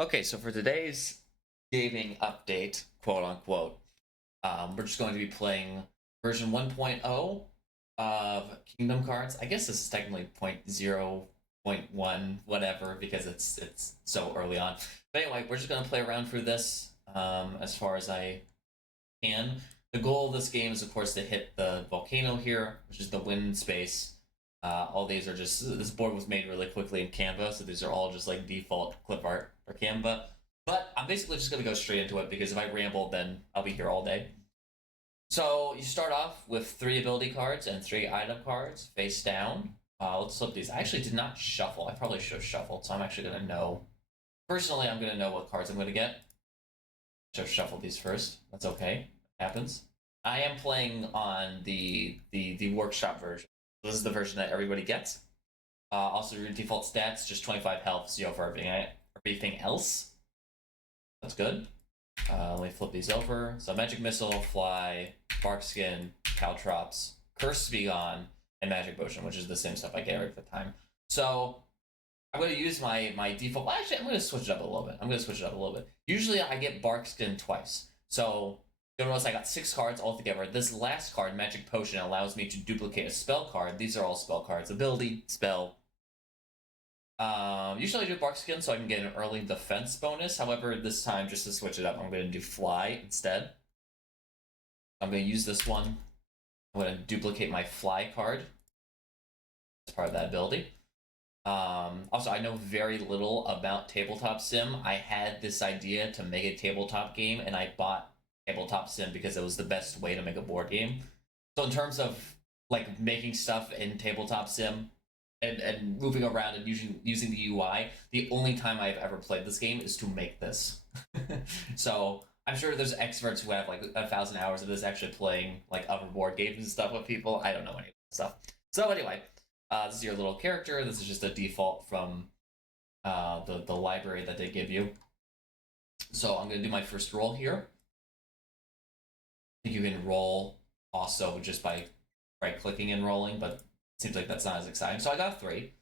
Okay, so for today's gaming update, quote unquote, we're just going to be playing version 1.0 of Kingdom Cards. I guess this is technically point 0, point 1, whatever, because it's so early on. But anyway, we're just going to play around through this as far as I can. The goal of this game is, of course, to hit the volcano here, which is the win space. All these are just, this board was made really quickly in Canva, so these are all just like default clip art for Canva. But I'm basically just going to go straight into it because if I ramble, then I'll be here all day. So you start off with 3 ability cards and 3 item cards face down. Let's flip these. I actually did not shuffle. I probably should have shuffled, so I'm actually going to know. Personally, I'm going to know what cards I'm going to get. Should have shuffled these first. That's okay. It happens. I am playing on the workshop version. This is the version that everybody gets. Also, your default stats just 25 health, 0 for everything else. That's good. Let me flip these over. So Magic Missile, Fly, Bark Skin, Caltrops, Curse to Be Gone, and Magic Potion, which is the same stuff I get every time. So I'm going to use my default. Well, actually, I'm going to switch it up a little bit. Usually, I get Bark Skin twice. So you'll notice I got 6 cards altogether. This last card, Magic Potion, allows me to duplicate a spell card. These are all spell cards. Ability, spell. Usually I do Bark Skin so I can get an early defense bonus. However, this time, just to switch it up, I'm going to do Fly instead. I'm going to use this one. I'm going to duplicate my Fly card as part of that ability. Also, I know very little about Tabletop Sim. I had this idea to make a tabletop game, and I bought Tabletop Sim because it was the best way to make a board game. So in terms of like making stuff in Tabletop Sim and moving around and using the UI, the only time I've ever played this game is to make this. So I'm sure there's experts who have like 1,000 hours of this actually playing like other board games and stuff with people. I don't know any of that stuff. So anyway, this is your little character. This is just a default from the library that they give you. So I'm going to do my first roll here. I think you can roll also just by right-clicking and rolling, but it seems like that's not as exciting. So I got 3.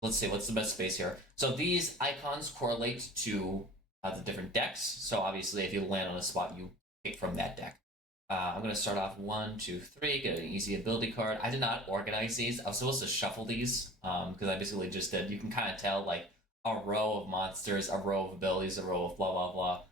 Let's see, what's the best space here? So these icons correlate to the different decks. So obviously, if you land on a spot, you pick from that deck. I'm going to start off 1, 2, 3, get an easy ability card. I did not organize these. I was supposed to shuffle these because I basically just did. You can kind of tell like a row of monsters, a row of abilities, a row of blah, blah, blah.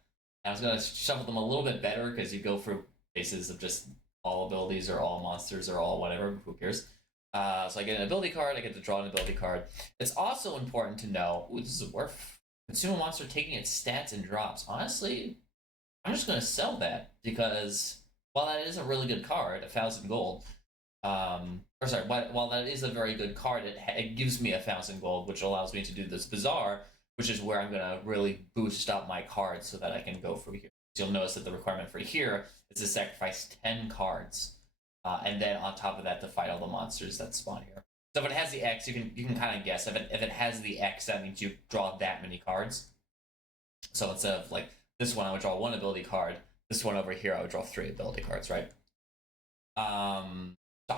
And I was going to shuffle them a little bit better because you go through bases of just all abilities or all monsters or all whatever. Who cares? So I get an ability card. I get to draw an ability card. It's also important to know, ooh, this is worth. Consume a monster taking its stats and drops. Honestly, I'm just going to sell that because while that is a really good card, 1,000 gold, while that is a very good card, it gives me 1,000 gold, which allows me to do this Bazaar, which is where I'm going to really boost up my cards so that I can go through here. So you'll notice that the requirement for here is to sacrifice 10 cards, and then on top of that to fight all the monsters that spawn here. So if it has the X, you can kind of guess. If it has the X, that means you draw that many cards. So instead of like this one, I would draw 1 ability card. This one over here, I would draw 3 ability cards, right? So I'm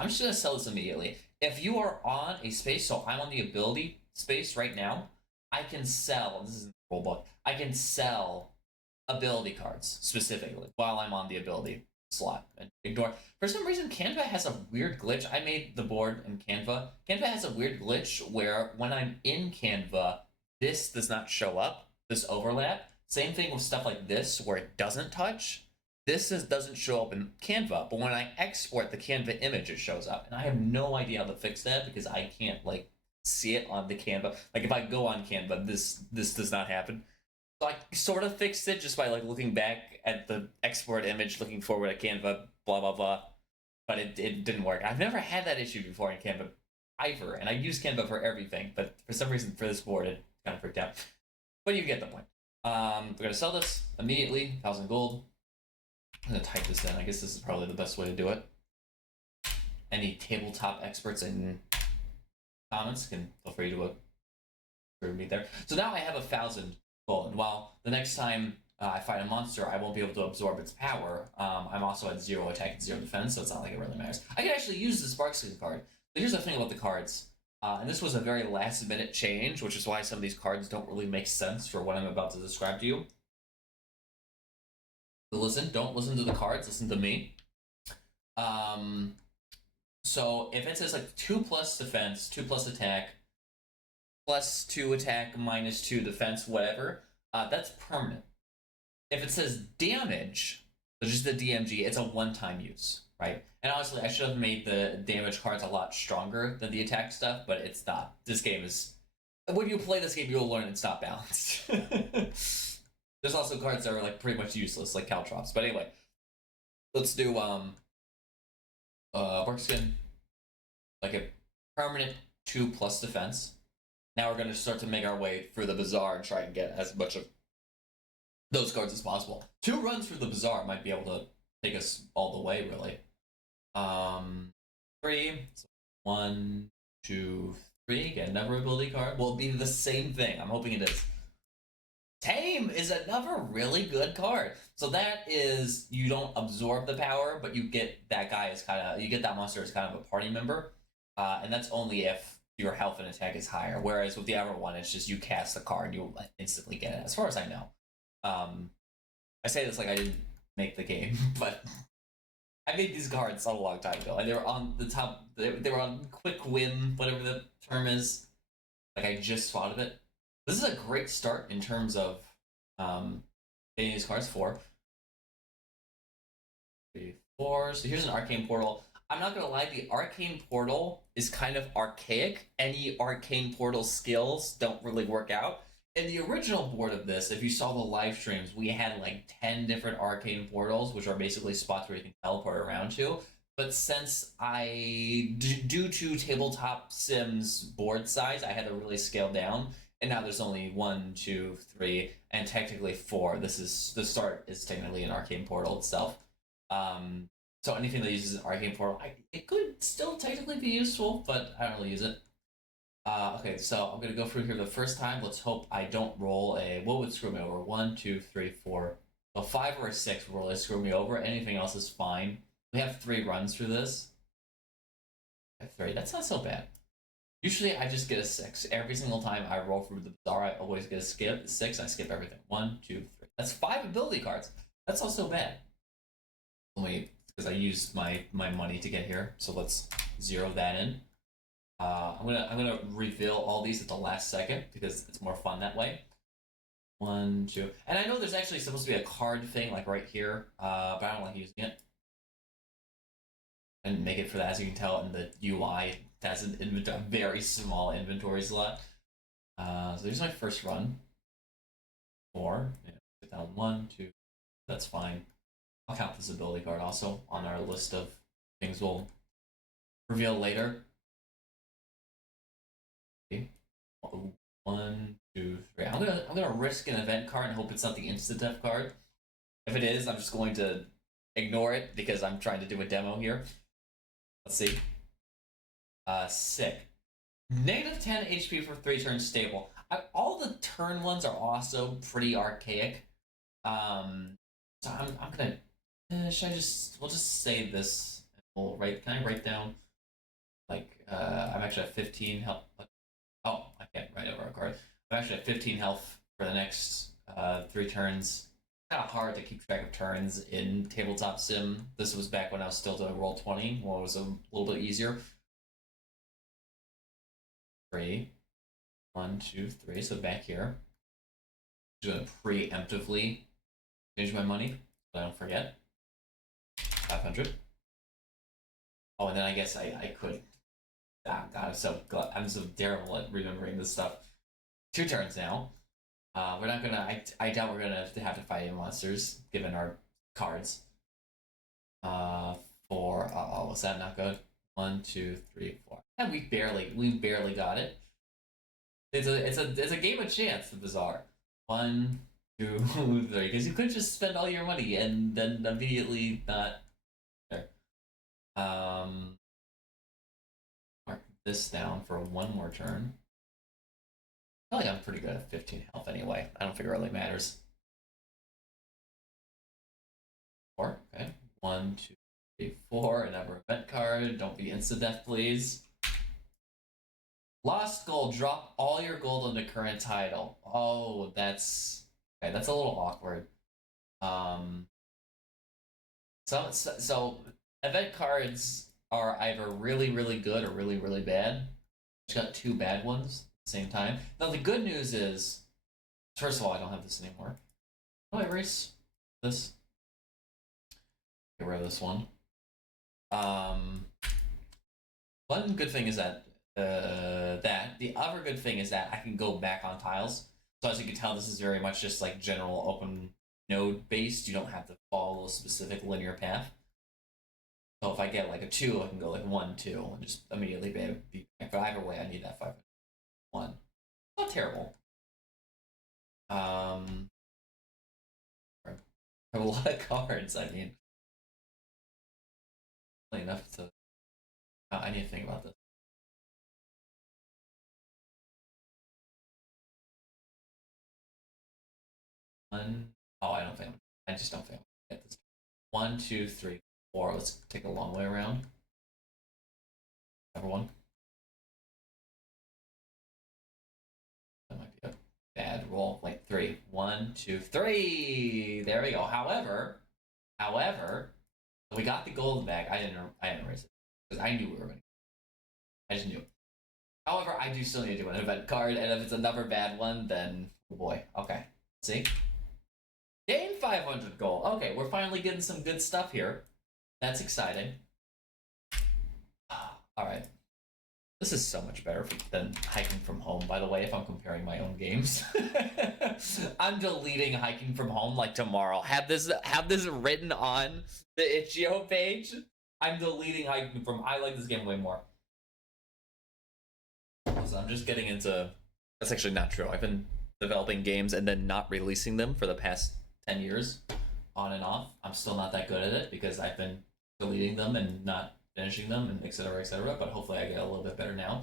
just gonna sell this immediately. If you are on a space, so I'm on the ability space right now, I can sell. This is in the rule book. I can sell ability cards specifically while I'm on the ability slot and ignore. For some reason, Canva has a weird glitch. I made the board in Canva. Canva has a weird glitch where when I'm in Canva, this does not show up. This overlap. Same thing with stuff like this where it doesn't touch. Doesn't show up in Canva, but when I export the Canva image, it shows up, and I have no idea how to fix that because I can't like see it on the Canva. Like if I go on Canva, this does not happen. So I sort of fixed it just by like looking back at the export image, looking forward at Canva, blah blah blah. But it didn't work. I've never had that issue before in Canva either, and I use Canva for everything, but for some reason for this board it kind of freaked out. But you get the point. We're gonna sell this immediately, 1,000 gold. I'm gonna type this in. I guess this is probably the best way to do it. Any tabletop experts in comments can feel free to agree with me there. So now I have 1,000 gold, and while the next time I fight a monster, I won't be able to absorb its power. I'm also at 0 attack and 0 defense, so it's not like it really matters. I can actually use this Bark Skin card. But here's the thing about the cards. And this was a very last minute change, which is why some of these cards don't really make sense for what I'm about to describe to you. But listen, don't listen to the cards, listen to me. So if it says like 2+ defense, 2+ attack, +2 attack, -2 defense, whatever, that's permanent. If it says damage, so just the DMG, it's a one-time use, right? And honestly, I should have made the damage cards a lot stronger than the attack stuff, but it's not. This game is... When you play this game, you'll learn it's not balanced. There's also cards that are like pretty much useless, like Caltrops. But anyway, let's do Barkskin, like a permanent 2+ defense. Now we're going to start to make our way through the Bazaar and try and get as much of those cards as possible. 2 runs through the Bazaar might be able to take us all the way, really. 3. So 1, 2, 3. Get another ability card. Will it be the same thing? I'm hoping it is. Tame is another really good card. So that is, you don't absorb the power, but you get that guy as kind of, you get that monster as kind of a party member. And that's only if your health and attack is higher. Whereas with the other one, it's just you cast the card, you'll instantly get it, as far as I know. I say this like I didn't make the game, but I made these cards a long time ago, and they were on the top. They were on quick win, whatever the term is. Like I just thought of it. This is a great start in terms of getting these cards. 4, 3, 4. So here's an arcane portal. I'm not gonna lie, the arcane portal is kind of archaic. Any arcane portal skills don't really work out. In the original board of this, if you saw the live streams, we had like 10 different arcane portals, which are basically spots where you can teleport around to. But since due to tabletop sims board size, I had to really scale down. And now there's only 1, 2, 3, and technically 4. The start is technically an arcane portal itself. So anything that uses an arcane portal, it could still technically be useful, but I don't really use it. Okay, so I'm gonna go through here the first time. Let's hope I don't roll a... What would screw me over? 1, 2, 3, 4. A 5 or a 6 will really screw me over. Anything else is fine. We have 3 runs through this. 3. That's not so bad. Usually I just get a 6. Every single time I roll through the Bazaar, I always get a 6. I skip everything. 1, 2, 3. That's 5 ability cards. That's not so bad. Only because I used my money to get here. So let's 0 that in. I'm gonna reveal all these at the last second because it's more fun that way. 1, 2, and I know there's actually supposed to be a card thing like right here, but I don't like using it. And make it for that, as you can tell in the UI, it has a very small inventory slot. So there's my first run. 4. Yeah, put down 1, 2. That's fine. I'll count this ability card also on our list of things we'll reveal later. 1, 2, 3. I'm gonna risk an event card and hope it's not the instant death card. If it is, I'm just going to ignore it because I'm trying to do a demo here. Let's see. Sick. -10 HP for 3 turns stable. All the turn ones are also pretty archaic. So I'm gonna. We'll just save this. We'll write. Can I write down? Like I'm actually at 15 health. Oh, I can't write over a card. I'm actually at 15 health for the next 3 turns. Kind of hard to keep track of turns in tabletop sim. This was back when I was still doing Roll20, when it was a little bit easier. 3, 1, 2, 3. So back here, I'm just gonna preemptively change my money so I don't forget. 500. Oh, and then I guess I could. Ah, God, I'm so terrible at remembering this stuff. 2 turns now. We're not gonna. I doubt we're gonna have to fight any monsters given our cards. 4. Oh, was that not good? 1, 2, 3, 4. And we barely got it. It's a game of chance. The Bazaar. 1, 2, 3. Because you could just spend all your money and then immediately not. There. Mark this down for 1 more turn. I feel like I'm pretty good at 15 health anyway. I don't think it really matters. 4, okay. 1, 2, 3, 4. Another event card. Don't be instant death, please. Lost gold. Drop all your gold on the current title. Oh, that's okay. That's a little awkward. Um, so event cards are either really really good or really really bad. Just got two bad ones at the same time. Now the good news is, first of all, I don't have this anymore. Oh, I erase this. Get rid of this one. Um, One good thing is that the other good thing is that I can go back on tiles. So as you can tell, this is very much just like general open node based. You don't have to follow a specific linear path. So if I get like a 2, I can go like 1, 2, and just immediately be back. But either way, I need that 5, 1. Not terrible. I have a lot of cards. I mean, enough to. I need to think about this. One. Oh, I don't think. I just don't think I get this. 1, 2, 3, 4. Let's take a long way around. Number one. That might be a bad roll. Like 3. 1, 2, 3. There we go. However, we got the gold back. I didn't erase it because I knew we were going. I just knew. However, I do still need to do an event card, and if it's another bad one, then oh boy. Okay. See. Gain 500 gold. Okay, we're finally getting some good stuff here. That's exciting. All right. This is so much better than Hiking from Home, by the way, if I'm comparing my own games. I'm deleting Hiking from Home like tomorrow. Have this written on the itch.io page. I'm deleting Hiking from I like this game way more. So I'm just getting into that's actually not true. I've been developing games and then not releasing them for the past 10 years on and off. I'm still not that good at it because I've been deleting them and not finishing them and etc etc, but hopefully I get a little bit better now.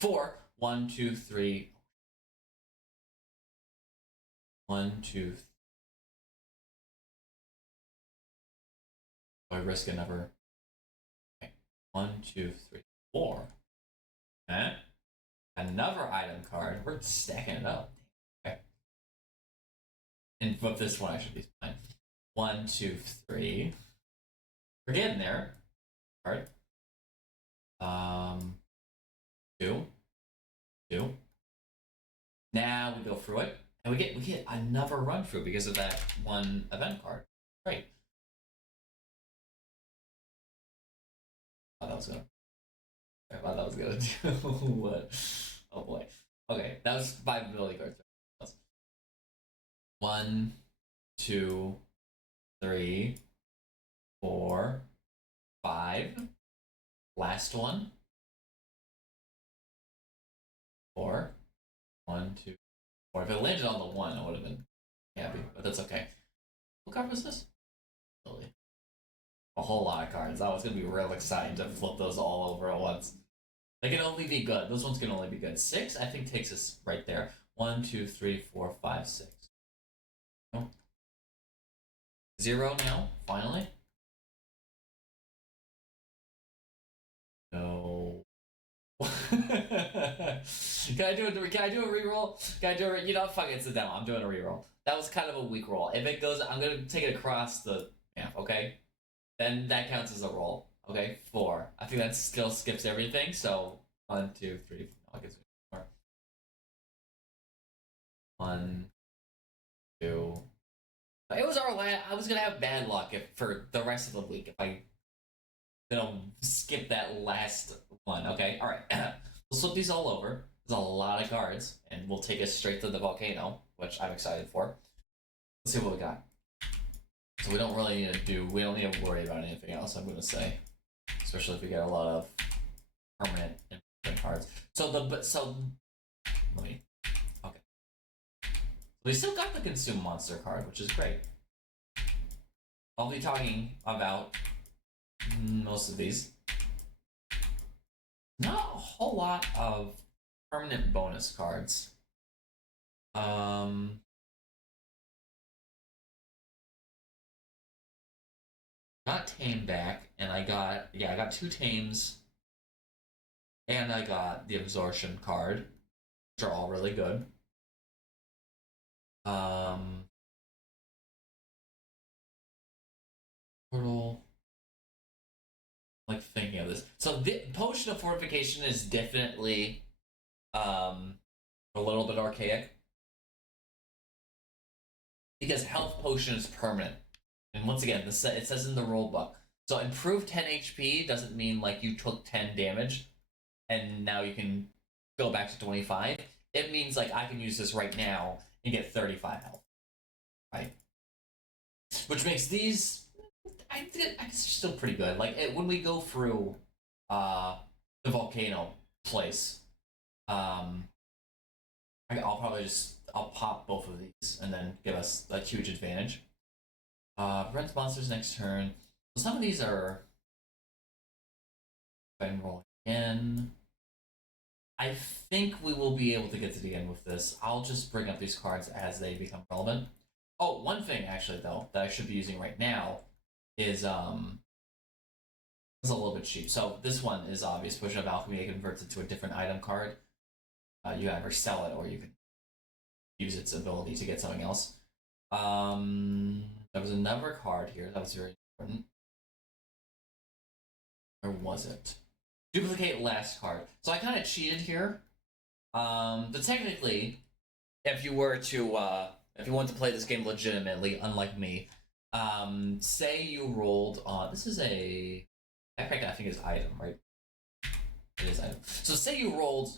4 1 2 3 1 2 I risk another. Okay. 1 2 3 4. Okay. Another item card. We're stacking it up. Okay. And with this one I should be fine. 1 2 3. We're getting there. Card. 2 2. Now we go through it, and we get another run through because of that one event card. Great. I thought that was gonna. I thought that was gonna do what? Oh boy. Okay, that was 5 ability cards. 1, 2, 3, 4, 5. Last one. 4. 1, 2, 4. If it landed on the 1, I would have been happy, but that's okay. What card was this? Really? A whole lot of cards. That was gonna be real exciting to flip those all over at once. They can only be good. Those ones can only be good. 6, I think, takes us right there. 1, 2, 3, 4, 5, 6. 0 now, finally. No. Can I do a reroll? Can I do a you know fuck it's a demo. I'm doing a reroll. That was kind of a weak roll. If it goes, I'm gonna take it across the map. Okay, then that counts as a roll. Okay, 4. I think that still skips everything. So 1, 2, 3. No, it gives me 4. 1, 2. It was our last. I was gonna have bad luck if for the rest of the week if I skip that last one. Okay, all right. We'll flip these all over. There's a lot of cards, and we'll take us straight to the volcano, which I'm excited for. Let's see what we got. So we don't really need to do. We don't need to worry about anything else. I'm gonna say, especially if we get a lot of permanent cards. So let me. Okay. We still got the consume monster card, which is great. I'll be talking about most of these. Not a whole lot of permanent bonus cards. Got Tame back, and I got 2 Tames And I got the Absorption card, which are all really good. Portal. Like thinking of this. So the Potion of Fortification is definitely a little bit archaic. Because Health Potion is permanent. And once again, it says in the rule book. So improved 10 HP doesn't mean like you took 10 damage and now you can go back to 25. It means like I can use this right now and get 35 health. Right? Which makes these I guess still pretty good. Like when we go through the volcano place, I'll probably I'll pop both of these and then give us a huge advantage. Rent monsters next turn. So some of these are. If I can roll again. I think we will be able to get to the end with this. I'll just bring up these cards as they become relevant. Oh, one thing actually though that I should be using right now is it's a little bit cheap. So this one is obvious. Potion of Alchemy, it converts it to a different item card. You either sell it or you can use its ability to get something else. There was another card here that was very important. Where was it? Duplicate last card. So I kind of cheated here. But technically, if you were to if you want to play this game legitimately, unlike me, say you rolled on this is a backpack. I think is item, right? It is item. So say you rolled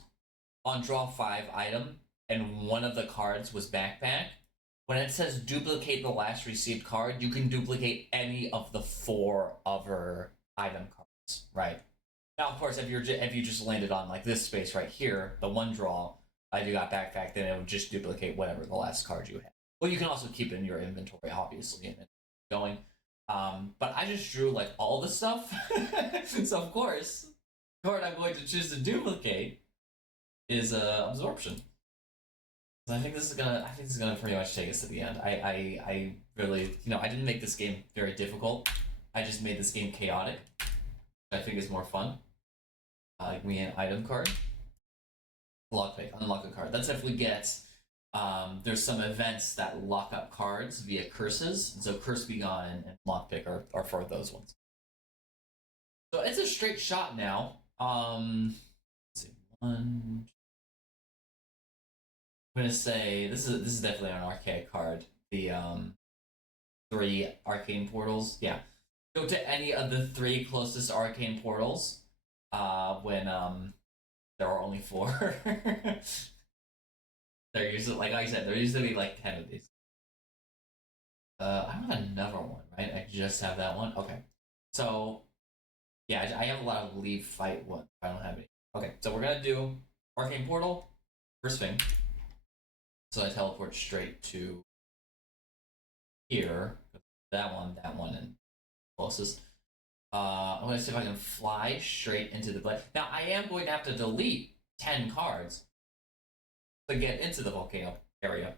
on draw 5 item and one of the cards was backpack. When it says duplicate the last received card, you can duplicate any of the 4 other item cards, right? Now, of course, if you just landed on like this space right here, the one draw, if you got backpack, then it would just duplicate whatever the last card you had. Well, you can also keep it in your inventory, obviously, and going. But I just drew like all the stuff, so of course, the card I'm going to choose to duplicate is Absorption. I think this is gonna pretty much take us to the end. I really, I didn't make this game very difficult. I just made this game chaotic, which I think is more fun. Like me an item card, lockpick, unlock a card. That's if we get. There's some events that lock up cards via curses, and so Curse Be Gone and lockpick are for those ones. So it's a straight shot now. Let's see, one. I'm gonna say this is definitely an archaic card. The 3 arcane portals. Yeah, go to any of the 3 closest arcane portals. When there are only 4. They're usually like I said, there used to be like 10 of these. I have another one, right? I just have that one. Okay, so yeah, I have a lot of leave fight one. I don't have any. Okay, so we're gonna do arcane portal first thing. So I teleport straight to here. That one, and closest. I'm gonna see if I can fly straight into the blade. Now I am going to have to delete 10 cards to get into the volcano area.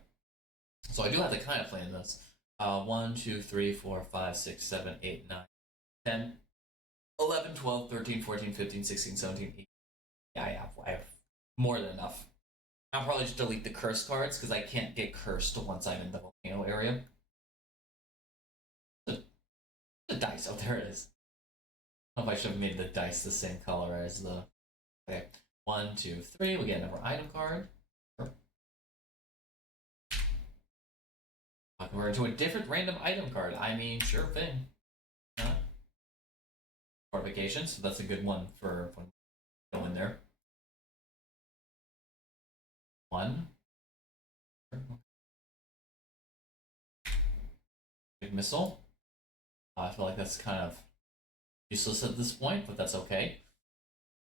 So I do have to kind of plan this. 1, 2, 3, 4, 5, 6, 7, 8, 9, 10, 11, 12, 13, 14, 15, 16, 17, 18. Yeah, I have more than enough. I'll probably just delete the curse cards because I can't get cursed once I'm in the volcano area. The dice, oh there it is. I don't know if I should have made the dice the same color as the. Okay, 1, 2, 3. We get another item card. We're into a different random item card. I mean, sure thing. Fortification, so that's a good one for when we go in there. 1. Big missile. I feel like that's kind of useless at this point, but that's okay.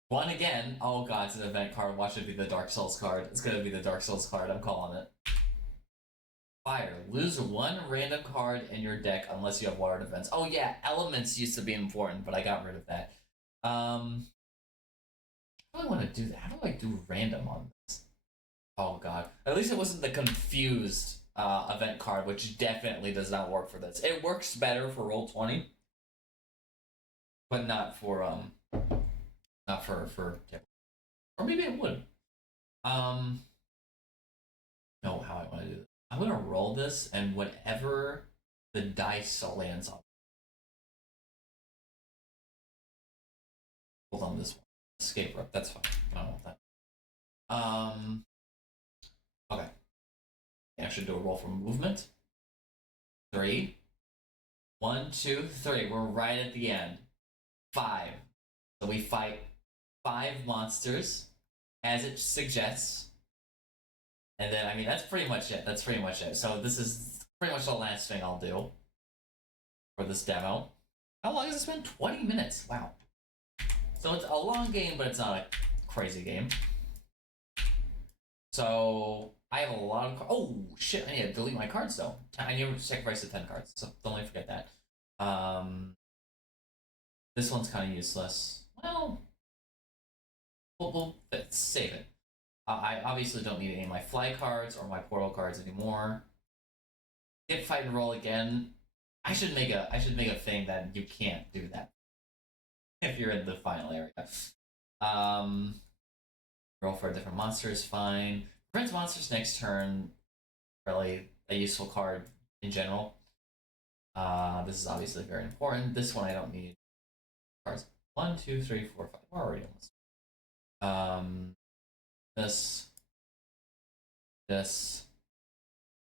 1 again. Oh god, it's an event card. Watch it be the Dark Souls card. It's gonna be the Dark Souls card. I'm calling it. Fire. Lose 1 random card in your deck unless you have water defense. Oh yeah, elements used to be important, but I got rid of that. How do I want to do that? How do I do random on this? Oh god. At least it wasn't the confused event card, which definitely does not work for this. It works better for Roll20, but not for Or maybe it would. Know how I want to do this. I'm gonna roll this, and whatever the dice lands on. Hold on, this one. Escape rope. That's fine. I don't want that. Okay. I should do a roll for movement. 3. 1, 2, 3. We're right at the end. 5. So we fight 5 monsters, as it suggests. And then, I mean, that's pretty much it. That's pretty much it. So this is pretty much the last thing I'll do for this demo. How long has this been? 20 minutes. Wow. So it's a long game, but it's not a crazy game. So I have a lot of oh shit, I need to delete my cards though. I need to sacrifice the 10 cards, so don't let me forget that. This one's kind of useless. Well, we'll save it. I obviously don't need any of my fly cards or my portal cards anymore. Get fight and roll again. I should make a thing that you can't do that if you're in the final area. Roll for a different monster is fine. Prevents monsters next turn. Really a useful card in general. This is obviously very important. This one I don't need cards. 1, 2, 3, 4, 5. We're already almost. This.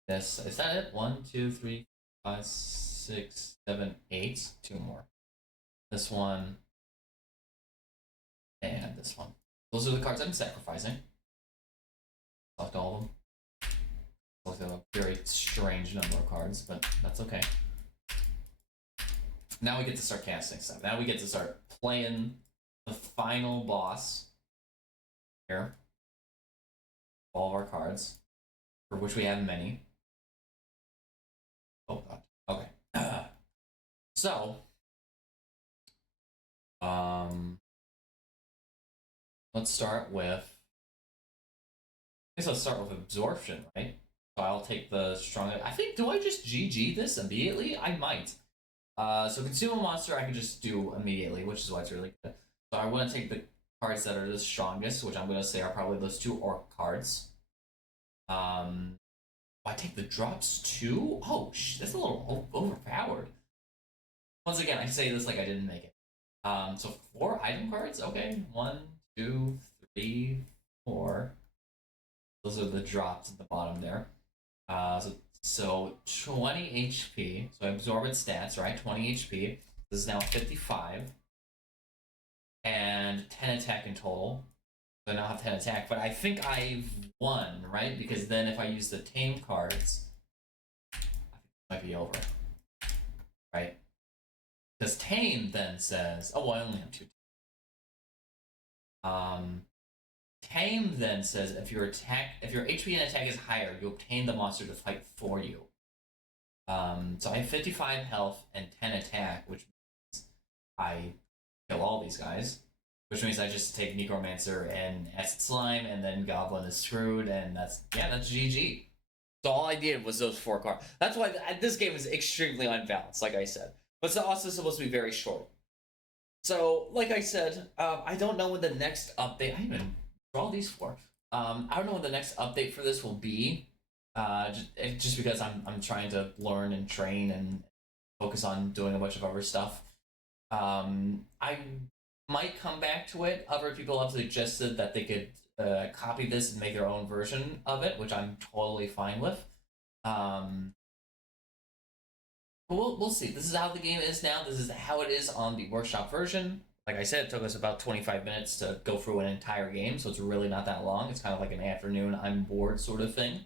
Is that it? 1, 2, 3, 5, 6, 7, 8. 2 more. This one. And this one. Those are the cards I'm sacrificing. Select all of them. Select a very strange number of cards, but that's okay. Now we get to start casting stuff. Now we get to start playing the final boss. Here. All of our cards. For which we have many. Oh god. Okay. So. Let's start with. I guess let's start with absorption, right? So I'll take the strong. I think. Do I just GG this immediately? I might. So consume a monster I can just do immediately, which is why it's really good. So I want to take the cards that are the strongest, which I'm going to say are probably those 2 orc cards. I take the drops too? Oh, that's a little overpowered. Once again, I say this like I didn't make it. So 4 item cards? Okay. 1, 2, 3, 4. Those are the drops at the bottom there. So 20 HP. So I absorb its stats, right? 20 HP. This is now 55. And 10 attack in total. So I now have 10 attack, but I think I've won, right? Because then if I use the tame cards, I think it might be over. Right? Because tame then says, oh, I only have 2. Tame then says if your HP and attack is higher, you obtain the monster to fight for you. So I have 55 health and 10 attack, which means I kill all these guys. Which means I just take Necromancer and Acid Slime, and then Goblin is screwed, and that's GG. So all I did was those 4 cards. That's why this game is extremely unbalanced, like I said. But it's also supposed to be very short. So, like I said, I don't know when the next update. I even draw these 4. I don't know when the next update for this will be. Just because I'm trying to learn and train and focus on doing a bunch of other stuff. I might come back to it. Other people have suggested that they could copy this and make their own version of it, which I'm totally fine with. We'll see. This is how the game is now. This is how it is on the workshop version. Like I said, it took us about 25 minutes to go through an entire game, so it's really not that long. It's kind of like an afternoon, I'm bored sort of thing.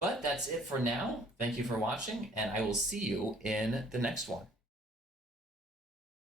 But that's it for now. Thank you for watching, and I will see you in the next one.